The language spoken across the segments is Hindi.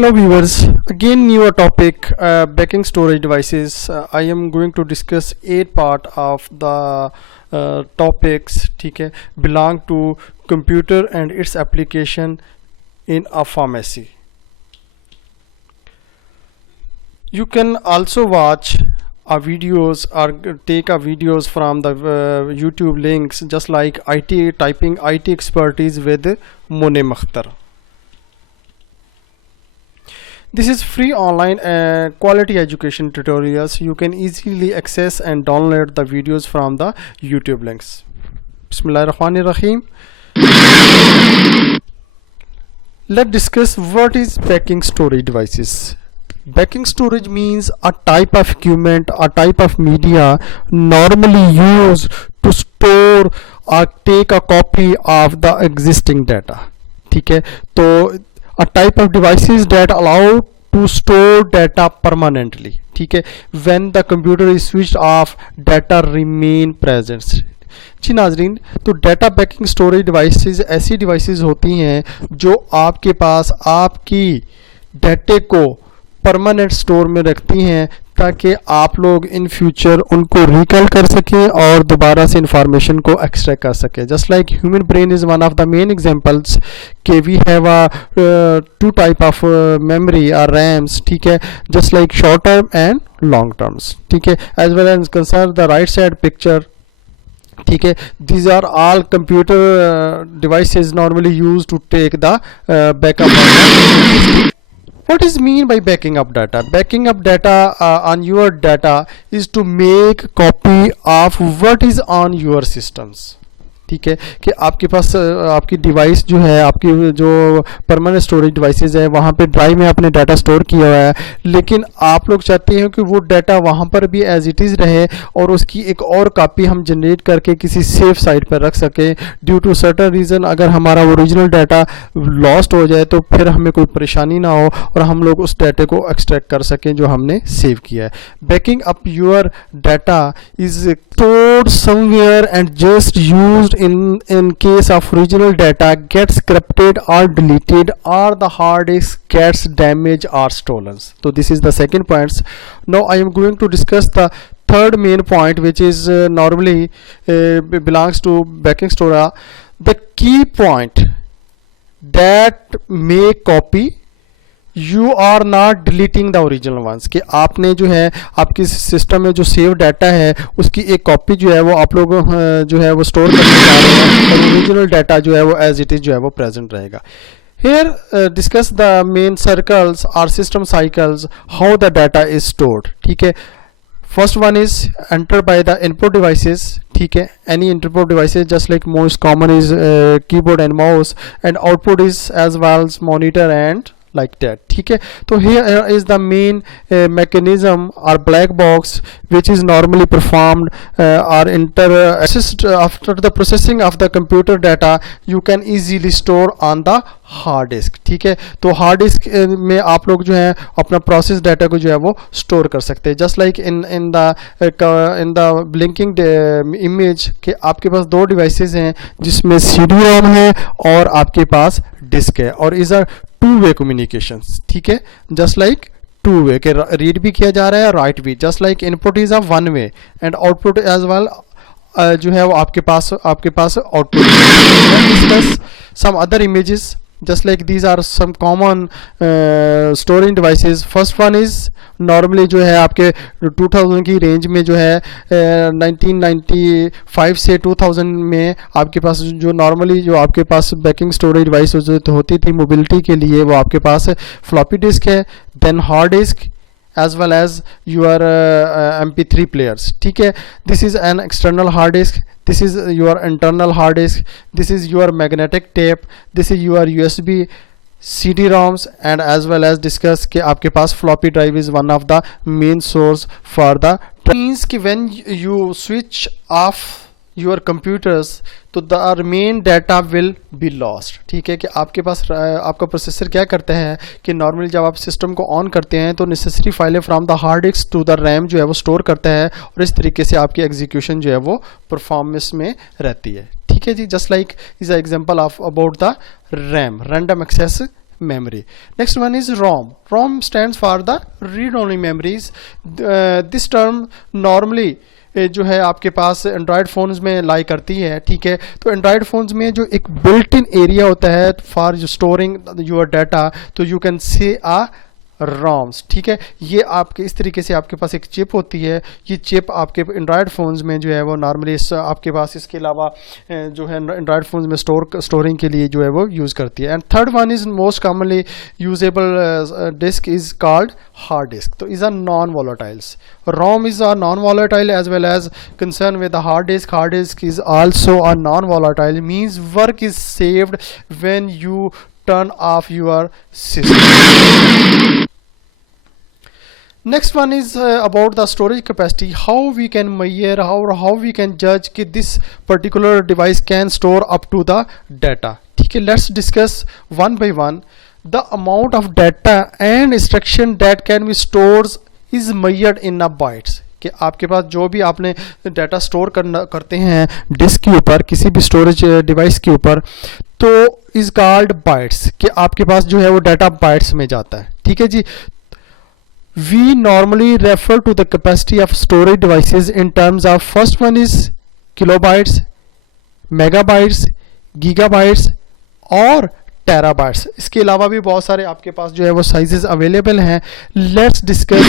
Hello viewers, again newer topic, backing storage devices. I am going to discuss 8 part of the topics ठीक है belong to computer and its application in a pharmacy. You can also watch videos or take videos from the YouTube links, just like IT typing IT expertise with Mone Makhtar. This is free online quality education tutorials. You can easily access and download the videos from the YouTube links. Bismillahirrahmanirrahim. Let's discuss what is backing storage devices. Backing storage means a type of equipment, a type of media normally used to store or take a copy of the existing data. ठीक है, तो a type of devices that allow to store data permanently. ठीक है, when the computer is switched off, data remain present. जी नाजरीन, तो डाटा बैकिंग स्टोरेज डिवाइसेस ऐसी डिवाइसेस होती हैं जो आपके पास आपकी डाटे को परमानेंट स्टोर में रखती हैं ताकि आप लोग इन फ्यूचर उनको रिकॉल कर सकें और दोबारा से इंफॉर्मेशन को एक्सट्रैक्ट कर सकें. Just like human brain is one of the main examples के we have two type of memory और रैम्स. ठीक है, just like short term and long terms. ठीक है, as well as concern the right side picture. ठीक है, these are all computer devices normally used to take the backup of the. What is mean by backing up data? Backing up data on your data is to make copy of what is on your systems. ठीक है, कि आपके पास आपकी डिवाइस जो है, आपकी जो परमानेंट स्टोरेज डिवाइसेस है, वहाँ पे ड्राइव में आपने डाटा स्टोर किया हुआ है, लेकिन आप लोग चाहते हैं कि वो डाटा वहाँ पर भी एज इट इज़ रहे और उसकी एक और कॉपी हम जनरेट करके किसी सेफ साइट पर रख सकें. ड्यू टू सर्टेन रीज़न अगर हमारा ओरिजिनल डाटा लॉस्ट हो जाए तो फिर हमें कोई परेशानी ना हो और हम लोग उस डाटे को एक्सट्रैक्ट कर सकें जो हमने सेव किया है. Banking up your data is stored somewhere and just used in case of original data gets corrupted or deleted or the hard disk gets damaged or stolen. So this is the second point. Now I am going to discuss the third main point, which is normally belongs to backing storage. The key point that make copy you are not deleting the original ones, कि आपने जो है आपकी सिस्टम में जो सेव डाटा है उसकी एक कॉपी जो है वो आप लोग जो है वो स्टोर करने जा रहे हैं और ओरिजिनल डाटा जो है वो एज इट इज़ जो है वो प्रेजेंट रहेगा. Here discuss the main circles or system cycles, how the data is stored. ठीक है, first one is entered by the input devices. ठीक है, any input devices just like most common is keyboard and mouse, and output is as well as monitor and like that. ठीक है, तो here is the main mechanism or black box which is normally performed or assist after the processing of the computer data you can easily store on the hard disk. ठीक है, तो हार्ड डिस्क में आप लोग जो है अपना प्रोसेस डाटा को जो है वो स्टोर कर सकते हैं. Just like in the blinking image के आपके पास दो डिवाइसेस हैं जिसमें CD रोम है और आपके पास डिस्क है और is are two way communications. ठीक है, जस्ट लाइक टू वे के रीड भी किया जा रहा है, राइट भी. Just like input is a one way and output as well जो है वो आपके पास output. Discuss some other images just like these are some common storing devices. First one is normally जो है आपके 2000 की रेंज में जो है 1995 से 2000 में आपके पास जो नॉर्मली जो आपके पास बैकिंग स्टोरेज डिवाइस जो होती थी मोबिलिटी के लिए, वो आपके पास फ्लॉपी डिस्क है, then hard disk as well as your MP3 players. ठीक है, this is an external hard disk, this is your internal hard disk, this is your magnetic tape, this is your USB CD-ROMs, and as well as discuss कि आपके पास floppy drive is one of the main source for the means कि when you switch off your computers तो the main data will be lost. ठीक है, कि आपके पास आपका प्रोसेसर क्या करता है कि नॉर्मली जब आप सिस्टम को ऑन करते हैं तो नेसेसरी फाइलें from the hard disk to the RAM जो है वो स्टोर करता है और इस तरीके से आपकी एग्जीक्यूशन जो है वो परफॉर्मेंस में रहती है. ठीक है जी, just like is example of about the RAM, random access memory. Next one is ROM. ROM stands for the read-only memories. This term normally जो है आपके पास एंड्रॉयड फ़ोन्स में लाई करती है, ठीक है। तो एंड्रॉयड फ़ोन्स में जो एक बिल्ट इन एरिया होता है फॉर स्टोरिंग योर डाटा, तो you can say a roams, ठीक है। ये आपके इस तरीके से आपके पास एक चिप होती है, ये चिप आपके एंड्रॉयड फ़ोन्स में जो है वो नॉर्मली आपके पास इसके अलावा जो है एंड्रॉयड फ़ोन्स में स्टोरिंग के लिए जो है वो यूज़ करती है। And third one is most commonly usable disc is called hard disk. So is a non-volatiles. ROM is a non-volatile as well as concerned with the hard disk. Hard disk is also a non-volatile, means work is saved when you turn off your system. Next one is about the storage capacity. How we can measure, how we can judge कि this particular device can store up to the data. ठीक है, let's discuss one by one. The amount of data and instruction that can be stored is measured in a bytes. कि आपके पास जो भी आपने डाटा स्टोर करते हैं डिस्क के ऊपर, किसी भी स्टोरेज डिवाइस के ऊपर, तो इज कॉल्ड बाइट्स, कि आपके पास जो है वो डाटा बाइट्स में जाता है, ठीक है जी। We normally refer to the capacity of storage devices in terms of first one is kilobytes, megabytes, gigabytes और टेराबाइट्स। इसके अलावा भी बहुत सारे आपके पास जो है वो साइजेस अवेलेबल हैं। Let's discuss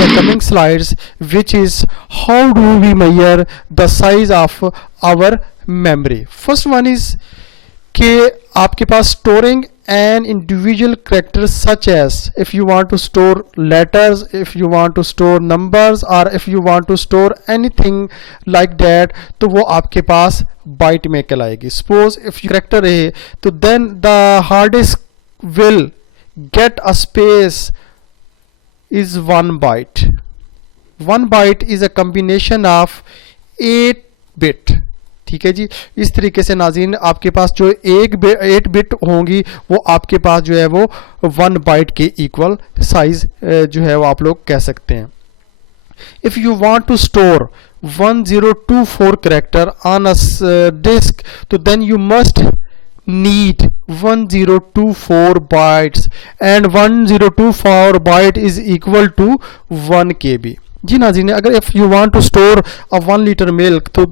the coming slides which is how do we measure the size of our memory. First one is कि आपके पास storing an individual characters such as if you want to store letters, if you want to store numbers और if you want to store anything like that, तो वो आपके पास बाइट में कहलाएगी। सपोज इफ कैरेक्टर है तो then the hard disk will get a space is 1 byte. 1 byte is a combination of 8 bit, ठीक है जी। इस तरीके से नाज़रीन आपके पास जो 8 बिट होंगी वो आपके पास जो है वो 1 बाइट के इक्वल साइज जो है वो आप लोग कह सकते हैं। If you want to store 1024 character on a disk, तो then you must need 1024 bytes and 1024 byte is equal to 1 KB। जी नाज़रीन, अगर if you want to store a 1 litre milk, तो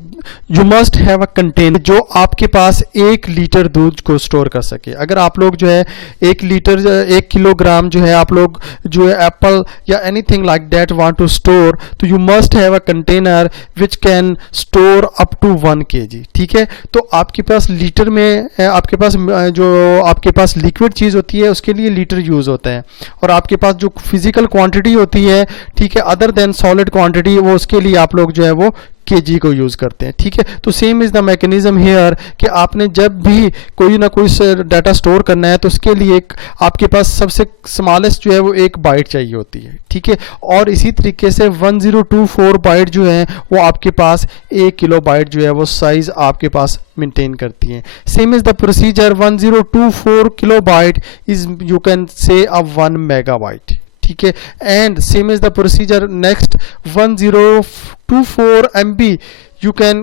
you must have a container जो आपके पास 1 लीटर दूध को स्टोर कर सके। अगर आप लोग जो है 1 किलोग्राम जो है आप लोग जो है एप्पल या anything like that want to store, तो you must have a container which can store up to 1 kg, ठीक है। तो आपके पास लीटर में आपके पास जो आपके पास लिक्विड चीज़ होती है उसके लिए लीटर यूज़ होता है, और आपके पास जो फिजिकल क्वांटिटी होती है, ठीक है, अदर देन सॉलिड क्वांटिटी, वो उसके लिए आप लोग जो है वो kg को यूज़ करते हैं, ठीक है। तो same is the mechanism here कि आपने जब भी कोई ना कोई डाटा स्टोर करना है तो उसके लिए एक आपके पास सबसे स्मॉलेस्ट जो है वो 1 बाइट चाहिए होती है, ठीक है। और इसी तरीके से 1024 बाइट जो है वो आपके पास 1 किलो बाइट जो है वो साइज़ आपके पास मेंटेन करती है। Same is the procedure 1024 kilo byte is you can say a 1 megabyte, ठीक है। And same is the procedure next 1024 MB you can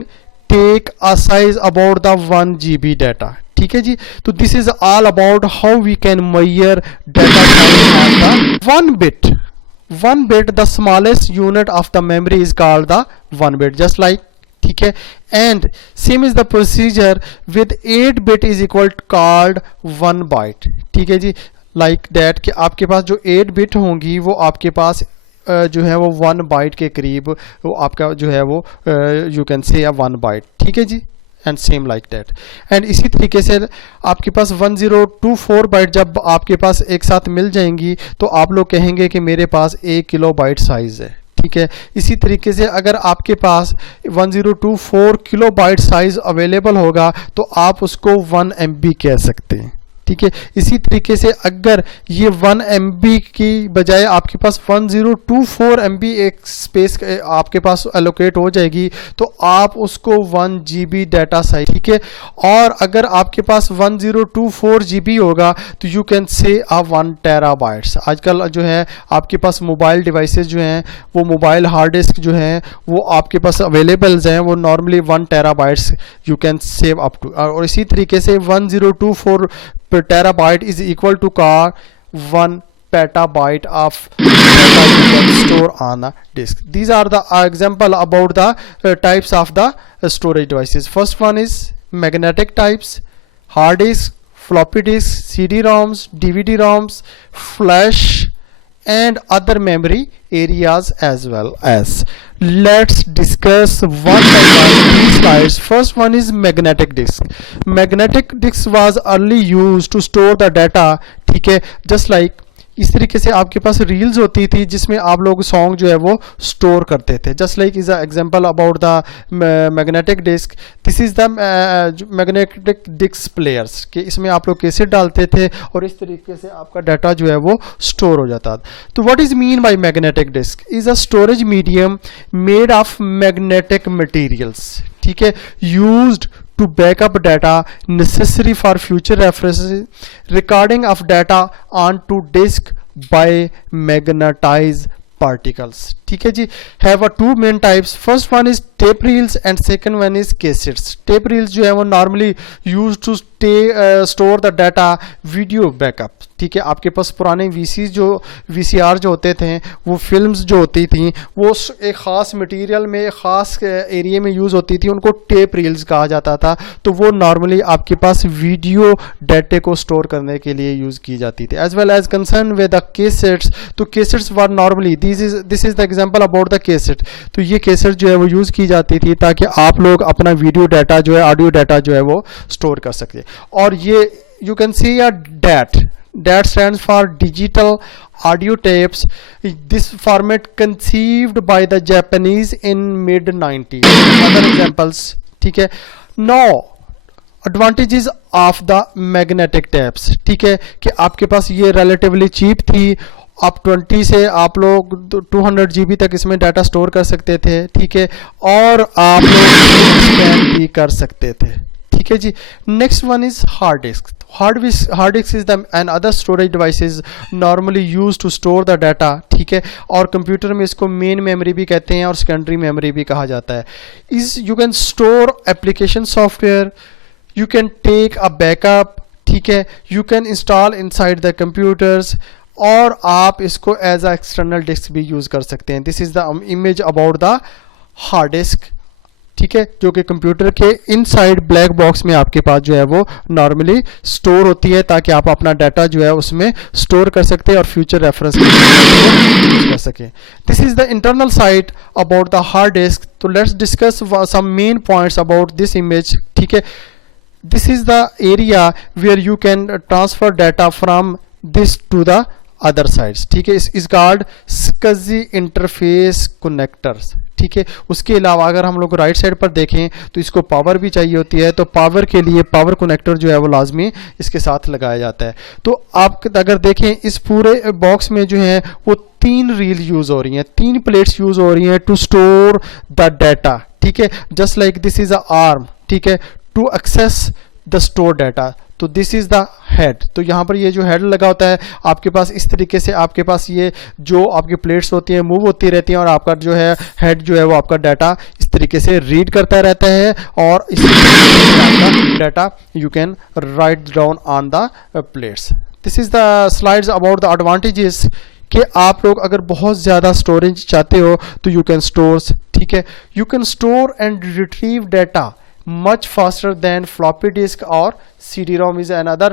take a size about the 1 GB data, ठीक है जी। तो this is all about how we can measure data size of the 1 bit. 1 bit the smallest unit of the memory is called the 1 bit, just like, ठीक है। And same is the procedure with 8 bit is equal called 1 byte, ठीक है जी। लाइक दैट कि आपके पास जो 8 बिट होंगी वो आपके पास जो है वो 1 बाइट के करीब वो आपका जो है वो यू कैन से 1 बाइट, ठीक है जी। And same like that. And इसी तरीके से आपके पास 1024 बाइट जब आपके पास एक साथ मिल जाएंगी तो आप लोग कहेंगे कि मेरे पास 1 किलो बाइट साइज़ है, ठीक है। इसी तरीके से अगर आपके पास 1024 किलो बाइट साइज़ अवेलेबल होगा तो आप उसको 1 MB कह सकते हैं, ठीक है। इसी तरीके से अगर ये 1 MB की बजाय आपके पास 1024 MB एक स्पेस आपके पास एलोकेट हो जाएगी तो आप उसको 1 GB डाटा साइज, ठीक है। और अगर आपके पास 1024 GB होगा तो यू कैन से 1 टेराबाइट्स। आजकल जो है आपके पास मोबाइल डिवाइसेस जो हैं वो मोबाइल हार्ड डिस्क जो हैं वो आपके पास अवेलेबल्स हैं, वो normally 1 terabytes you can save up to. और इसी तरीके से 1024 per terabyte is equal to car 1 petabyte of data you can store on a disk. These are the example about the types of the storage devices. First one is magnetic types, hard disk, floppy disk, CD-ROMs, DVD-ROMs, flash, and other memory areas as well as. Let's discuss one by one these slides. First one is magnetic disk. Magnetic disk was early used to store the data. ठीक है, just like इस तरीके से आपके पास रील्स होती थी जिसमें आप लोग सॉन्ग जो है वो स्टोर करते थे. Just like is a example about the magnetic disk. This is the magnetic disk players कि इसमें आप लोग कैसेट डालते थे और इस तरीके से आपका डाटा जो है वो स्टोर हो जाता था. तो what is mean by magnetic disk? Is a storage medium made of magnetic materials. ठीक है, used to back up data necessary for future references, recording of data onto disk by magnetized particles. ठीक है जी. Have a two main types. First one is tape reels and second one is cassettes. Tape reels जो है वो normally use to store the data video backup. ठीक है, आपके पास पुराने VCR जो होते थे, वो फिल्म्स जो होती थी वो एक ख़ास मटेरियल में, एक ख़ास एरिया में यूज़ होती थी, उनको टेप रील्स कहा जाता था. तो वो नॉर्मली आपके पास वीडियो डाटे को स्टोर करने के लिए यूज़ की जाती थी. As well as concern with the cassettes. तो cassettes were normally this is the example about the cassette. तो ये कैसेट जो है वो यूज़ की जाती थी ताकि आप लोग अपना वीडियो डाटा जो है, ऑडियो डाटा जो है वो स्टोर कर सकें. और ये you can see a DAT stands for digital audio tapes. This format conceived by the Japanese in mid-90s. Other examples. ठीक है. Now advantages of the magnetic tapes. ठीक है कि आपके पास ये relatively cheap थी. आप 20 से आप लोग 200 GB तक इसमें डाटा स्टोर कर सकते थे. ठीक है, और आप लोग स्कैन भी कर सकते थे. ठीक है जी. Next one is hard disk. Hard disk is the and other storage devices normally use to store the data. ठीक है, और कंप्यूटर में इसको मेन मेमोरी भी कहते हैं और सेकेंडरी मेमोरी भी कहा जाता है. Is you can store application software, you can take a backup. ठीक है, you can install inside the computers, और आप इसको एज अ एक्सटर्नल डिस्क भी यूज कर सकते हैं. This is the image about the hard disk. ठीक है, जो कि कंप्यूटर के इनसाइड ब्लैक बॉक्स में आपके पास जो है वो नॉर्मली स्टोर होती है ताकि आप अपना डाटा जो है उसमें स्टोर कर सकते हैं और फ्यूचर रेफरेंस यूज कर सकें. This is the internal site about the hard disk. तो let's discuss some main points about this image. ठीक है, this is the area where you can transfer data from this to the other sides. ठीक है, इस कॉल्ड SCSI इंटरफेस कनेक्टर्स. ठीक है, उसके अलावा अगर हम लोग राइट साइड पर देखें तो इसको पावर भी चाहिए होती है. तो पावर के लिए पावर कनेक्टर जो है वो लाजमी इसके साथ लगाया जाता है. तो आप अगर देखें इस पूरे बॉक्स में जो है वो 3 रील यूज हो रही हैं, 3 प्लेट्स यूज हो रही हैं टू स्टोर द डाटा. ठीक है, just like this is a arm. ठीक है, to access the store data. तो दिस इज द हेड. तो यहाँ पर ये जो हेड लगा होता है आपके पास, इस तरीके से आपके पास ये जो आपकी प्लेट्स होती हैं मूव होती रहती हैं और आपका जो है हेड जो है वो आपका डाटा इस तरीके से रीड करता रहता है और इस तरीके से आपका data you can write down on the plates. This is the slides about the advantages कि आप लोग अगर बहुत ज़्यादा स्टोरेज चाहते हो तो यू कैन स्टोर. ठीक है, you can store and retrieve data much faster than floppy disk or CD-ROM is another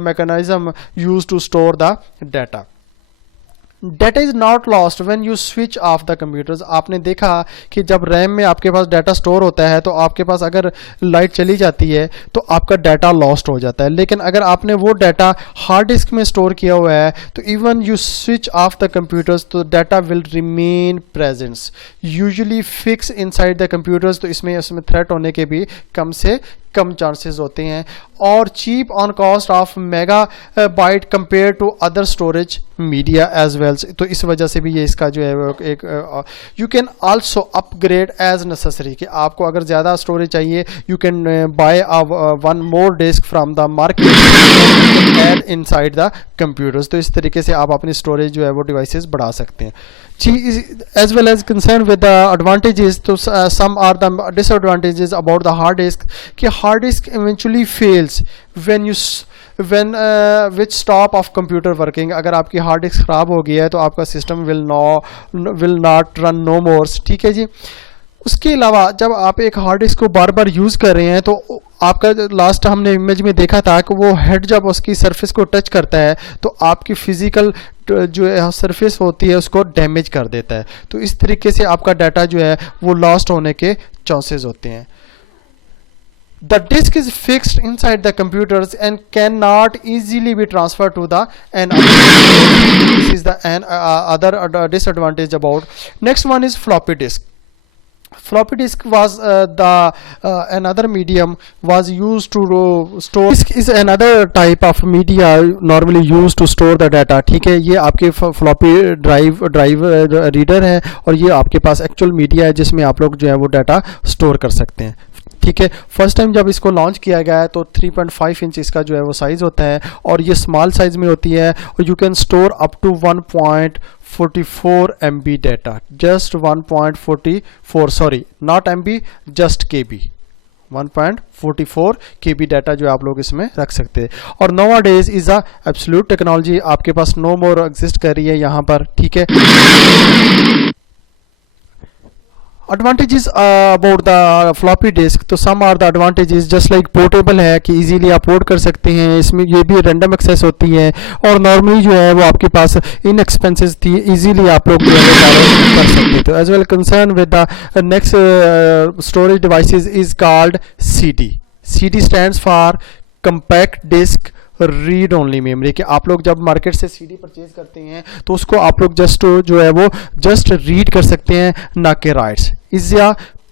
mechanism used to store the data. Data is not lost when you switch off the computers. आपने देखा कि जब रैम में आपके पास डाटा स्टोर होता है तो आपके पास अगर लाइट चली जाती है तो आपका डाटा लॉस्ट हो जाता है. लेकिन अगर आपने वो डाटा हार्ड डिस्क में स्टोर किया हुआ है तो even you switch off the computers तो data will remain presents, usually fix inside the computers. तो इसमें थ्रेट होने के भी कम से कम चांसेस होते हैं और cheap on cost of mega byte compare to other storage media as well. तो इस वजह से भी ये इसका जो है वो एक you can also upgrade as necessary कि आपको अगर ज़्यादा स्टोरेज चाहिए you can buy one more disk from the market add inside the computers. तो इस तरीके से आप अपनी स्टोरेज जो है वो डिवाइसेस बढ़ा सकते हैं. as well as concerned with the advantages, so some are the disadvantages about the hard disk कि hard disk eventually fails when you with stop of computer working. अगर आपकी हार्ड डिस्क ख़राब हो गई है तो आपका system will not run no more. ठीक है जी. उसके अलावा जब आप एक हार्ड डिस्क को बार बार यूज़ कर रहे हैं तो आपका लास्ट हमने इमेज में देखा था कि वो हेड जब उसकी सरफेस को टच करता है तो आपकी फिज़िकल जो सरफेस होती है उसको डैमेज कर देता है. तो इस तरीके से आपका डाटा जो है वो लॉस्ट होने के चांसेस होते हैं. The disk is fixed inside the computers and cannot easily be transferred to the another. This is the other disadvantage about. Next one is floppy disk. Floppy disk was another medium was used to store. Disk is another type of media normally used to store the data. ठीक है, ये आपके floppy ड्राइव रीडर है और ये आपके पास एक्चुअल मीडिया है जिसमें आप लोग जो है वो डाटा स्टोर कर सकते हैं. ठीक है, फर्स्ट टाइम जब इसको लॉन्च किया गया है तो 3.5 इंच इसका जो है वो साइज़ होता है और ये स्मॉल साइज़ में होती है और you can store up to 1.44 MB data. Just 1.44 sorry not MB just KB. 1.44 KB data जो आप लोग इसमें रख सकते हैं. और nowadays is a absolute technology आपके पास नो मोर एग्जिस्ट कर रही है यहाँ पर. ठीक है. advantages about the floppy disk. तो some are the advantages just like portable है कि easily आप पोर्ट कर सकते हैं. इसमें ये भी random access होती है और normally जो है वो आपके पास inexpensive थी, easily आप लोग जो है कर सकते थे. as well concerned with the next storage devices is called CD. CD stands for compact disk read only memory. कि आप लोग जब मार्केट से सीडी परचेज करते हैं तो उसको आप लोग जस्ट जो है वो जस्ट रीड कर सकते हैं, ना कि राइट्स. इज या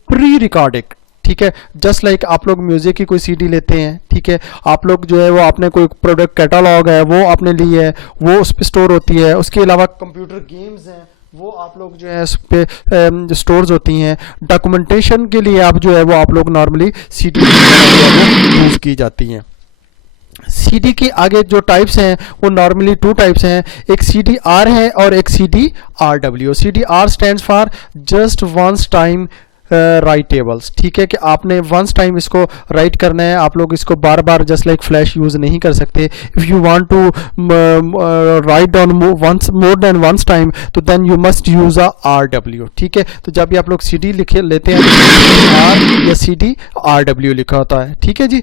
प्री रिकॉर्डिंग. ठीक है, जस्ट लाइक आप लोग म्यूजिक की कोई सीडी लेते हैं. ठीक है, आप लोग जो है वो आपने कोई प्रोडक्ट कैटलॉग है वो आपने ली है, वो उस पर स्टोर होती है. उसके अलावा कंप्यूटर गेम्स हैं वो आप लोग जो है उस पर स्टोर्स होती हैं. डॉक्यूमेंटेशन के लिए आप जो है वो आप लोग नॉर्मली सीडी यूज़ की जाती हैं. CD के आगे जो टाइप्स हैं वो नॉर्मली 2 टाइप्स हैं. एक CDR है और एक CDRW. CDR stands for just once time writables. ठीक है, कि आपने वंस टाइम इसको राइट करना है. आप लोग इसको बार बार जस्ट लाइक फ्लैश यूज़ नहीं कर सकते. If you want to write down once more then once time तो then you must use a RW. ठीक है, तो जब भी आप लोग CD लिखे लेते हैं तो R या CDRW लिखा होता है. ठीक है जी.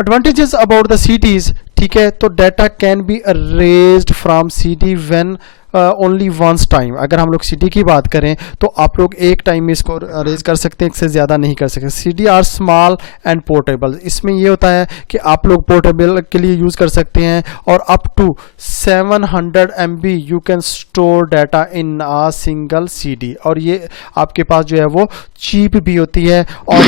Advantages about the CDs. ठीक है, तो data can be erased from CD when only once time. अगर हम लोग CD की बात करें तो आप लोग एक टाइम में इसको अरेज कर सकते हैं, इससे ज़्यादा नहीं कर सकते. CD are small and portable. इसमें ये होता है कि आप लोग पोर्टेबल के लिए यूज़ कर सकते हैं और up to 700 MB you can store data in a single CD. और ये आपके पास जो है वो चीप भी होती है और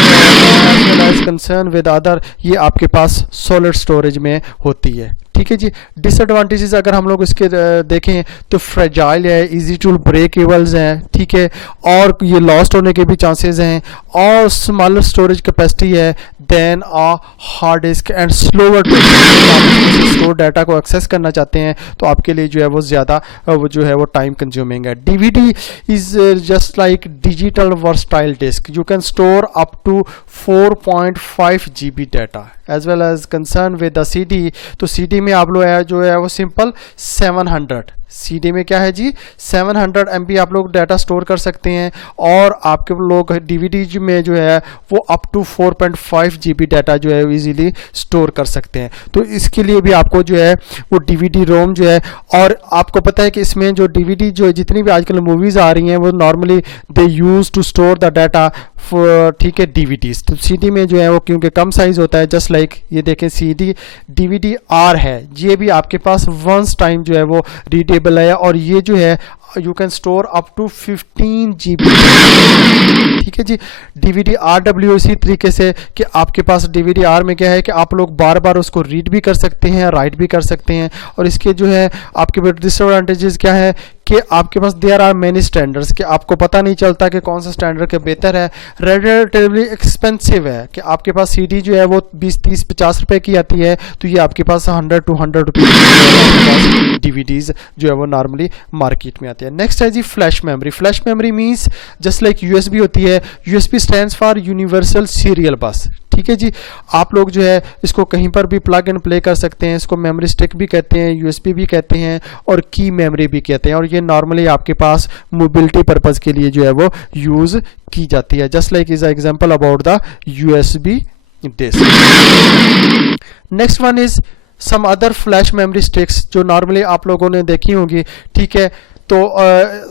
कंसर्न विद अदर ये आपके पास सॉलिड स्टोरेज में होती है. ठीक है जी. डिसएडवांटेजेस अगर हम लोग इसके देखें तो फ्रेजाइल है, इजी टू ब्रेकेबल्स हैं. ठीक है, और ये लॉस्ट होने के भी चांसेस हैं और स्मॉलर स्टोरेज कैपेसिटी है than a hard disk and slower. Store data को एक्सेस करना चाहते हैं तो आपके लिए जो है वो ज़्यादा वो जो है वो टाइम कंज्यूमिंग है. DVD is just like digital versatile disc. You can store up to 4.5 GB data. As well as concern with the CD. तो CD में आप लोग जो है वो सिंपल 700. CD में क्या है जी 700 MB आप लोग डाटा स्टोर कर सकते हैं और आपके लोग DVD में जो है वो अप टू 4.5 GB डाटा जो है इजीली स्टोर कर सकते हैं. तो इसके लिए भी आपको जो है वो DVD रोम जो है, और आपको पता है कि इसमें जो DVD जो जितनी भी आजकल मूवीज़ आ रही हैं वो normally they use to store the data. ठीक है, DVDs. तो CD में जो है वो क्योंकि कम साइज़ होता है, जस्ट लाइक ये देखें CD DVD-R है, ये भी आपके पास वंस टाइम जो है वो रीडेबल है और ये जो है you can store up to 15 GB. ठीक है जी. DVD-RW इसी तरीके से कि आपके पास DVD-R में क्या है कि आप लोग बार बार उसको रीड भी कर सकते हैं, राइट भी कर सकते हैं. और इसके जो है आपके डिसएडवांटेजेस क्या है कि आपके पास देयर आर मेनी स्टैंडर्ड्स, कि आपको पता नहीं चलता कि कौन सा स्टैंडर्ड के बेहतर है। रिलेटिवली एक्सपेंसिव है, कि आपके पास सीडी जो है वो 20-30-50 रुपए की आती है, तो ये आपके पास 100-200 रुपये डीवीडीज जो है वो नॉर्मली मार्केट में आती है। नेक्स्ट है जी flash memory. Flash memory means just like USB होती है, USB stands for universal serial bus. ठीक है जी, आप लोग जो है इसको कहीं पर भी प्लग एंड प्ले कर सकते हैं। इसको मेमोरी स्टिक भी कहते हैं, यूएसबी भी कहते हैं और की मेमोरी भी कहते हैं, और ये नॉर्मली आपके पास मोबिलिटी पर्पज़ के लिए जो है वो यूज़ की जाती है। Just like is example about the USB disk. Next one is some other flash memory sticks जो नॉर्मली आप लोगों ने देखी होंगी। ठीक है, तो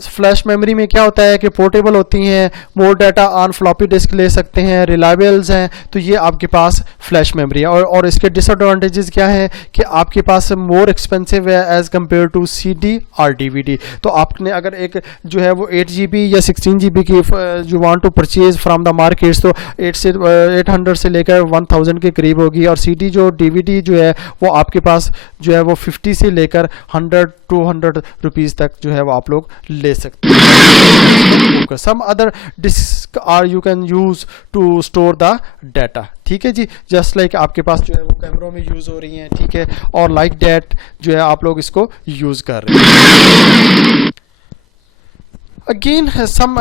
फ्लैश मेमोरी में क्या होता है कि पोर्टेबल होती हैं, मोर डाटा ऑन फ्लॉपी डिस्क ले सकते हैं, रिलायबल्स हैं, तो ये आपके पास फ्लैश मेमोरी है। और इसके डिसएडवांटेजेस क्या हैं कि आपके पास मोर एक्सपेंसिव है एज़ कम्पेयर टू सीडी और डीवीडी। तो आपने अगर एक जो है वो 8 GB या 16 GB की जो want to purchase from the markets, तो 800 से लेकर 1000 के करीब होगी, और सीडी जो डीवीडी जो है वो आपके पास जो है वो 50 से लेकर 100-200 रुपीज़ तक जो है वो आप लोग ले सकते हैं। Some other disk are you can use to store the data. ठीक है जी, जस्ट लाइक आपके पास जो है वो कैमरों में यूज हो रही हैं। ठीक है, और लाइक डैट जो है आप लोग इसको यूज कर रहे हैं। Again, some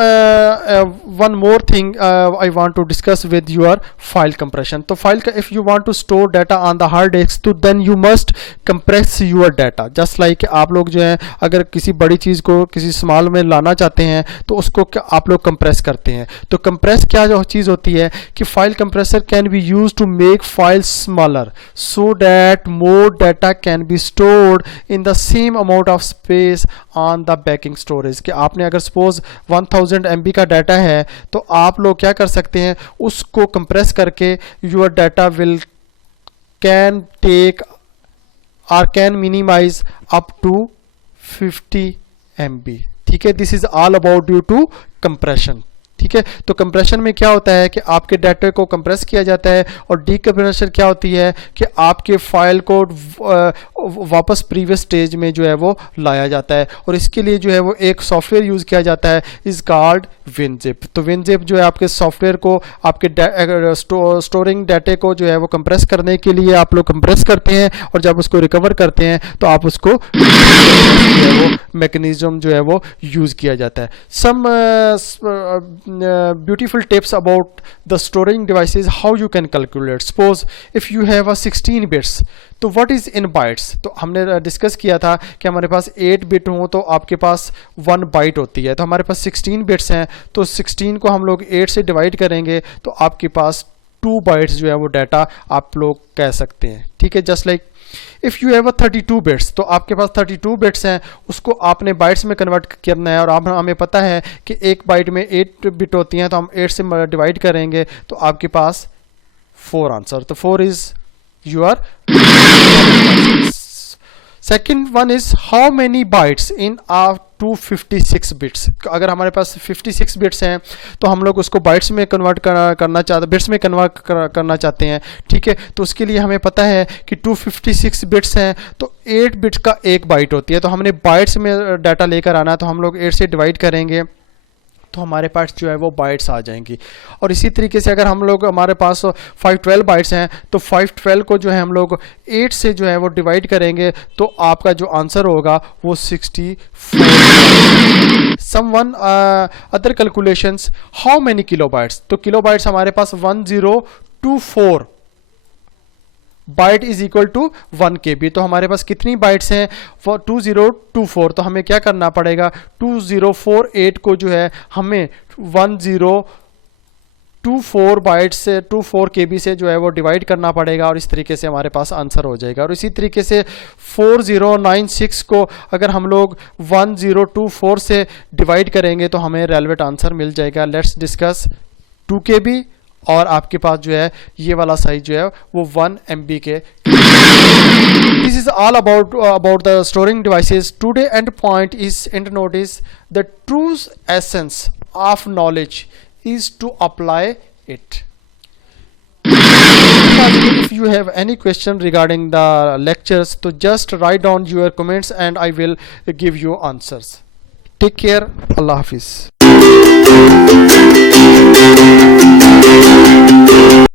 one more thing I want to discuss with your file compression. तो file का if you want to store data on the hard disk, तो then you must compress your data. Just like आप लोग जो है अगर किसी बड़ी चीज़ को किसी स्मॉल में लाना चाहते हैं तो उसको आप लोग कंप्रेस करते हैं। तो कंप्रेस क्या जो चीज़ होती है कि file compressor can be use to make file smaller so that more data can be stored in the same amount of space on the backing storage. कि आपने अगर सपोज 1000 MB का डाटा है तो आप लोग क्या कर सकते हैं, उसको कंप्रेस करके your data will can take और can minimize up to 50 MB। ठीक है, this is all about due to compression. ठीक है, तो कंप्रेशन में क्या होता है कि आपके डाटा को कंप्रेस किया जाता है, और डीकंप्रेशन क्या होती है कि आपके फाइल को वापस प्रीवियस स्टेज में जो है वो लाया जाता है, और इसके लिए जो है वो एक सॉफ्टवेयर यूज़ किया जाता है इज कॉल्ड विनजिप। तो विनजिप जो है आपके सॉफ्टवेयर को आपके स्टोरिंग डाटे को जो है वो कंप्रेस करने के लिए आप लोग कंप्रेस करते हैं, और जब उसको रिकवर करते हैं तो आप उसको वो मैकेनिज्म जो है वो यूज़ किया जाता है। सम beautiful tips about the storing devices, how you can calculate. Suppose if you have a 16 bits, तो what is in bytes? तो हमने डिस्कस किया था कि हमारे पास 8 बिट हो तो आपके पास 1 बाइट होती है, तो हमारे पास 16 बिट्स हैं, तो 16 को हम लोग 8 से डिवाइड करेंगे तो आपके पास 2 बाइट्स जो है वो डाटा आप लोग कह सकते हैं। ठीक है, just like if you have 32 bits, तो आपके पास 32 बिट्स हैं, उसको आपने बाइट्स में कन्वर्ट करना है, और आप हमें पता है कि एक बाइट में 8 बिट होती हैं, तो हम 8 से डिवाइड करेंगे तो आपके पास 4 आंसर। तो 4 is your. Second one is how many bytes in are 256 bits. अगर हमारे पास 56 बिट्स हैं तो हम लोग उसको बाइट्स में कन्वर्ट करना चाहते, बिट्स में कन्वर्ट करना चाहते हैं। ठीक है, तो उसके लिए हमें पता है कि 256 बिट्स हैं तो 8 बिट्स का 1 बाइट होती है, तो हमने बाइट्स में डाटा लेकर आना, तो हम लोग 8 से डिवाइड करेंगे तो हमारे पास जो है वो बाइट्स आ जाएंगी। और इसी तरीके से अगर हम लोग हमारे पास 512 बाइट्स हैं तो 512 को जो है हम लोग 8 से जो है वो डिवाइड करेंगे तो आपका जो आंसर होगा वो 64। Someone other calculations, how many kilobytes, तो किलोबाइट्स हमारे पास 1024 byte is equal to 1 KB। तो हमारे पास कितनी बाइट्स हैं 2024, तो हमें क्या करना पड़ेगा 2048 को जो है हमें 1024 बाइट से 24 KB से जो है वो डिवाइड करना पड़ेगा, और इस तरीके से हमारे पास आंसर हो जाएगा। और इसी तरीके से 4096 को अगर हम लोग 1024 से डिवाइड करेंगे तो हमें रेलेवेंट आंसर मिल जाएगा। लेट्स डिस्कस 2 KB, और आपके पास जो है ये वाला साइज जो है वो 1 MB के। This is all about the storing devices. Today and point is and notice the true essence of knowledge is to apply it. If you have any question regarding the lectures, so just write down your comments and I will give you answers. Take care, अल्लाह हाफिज़।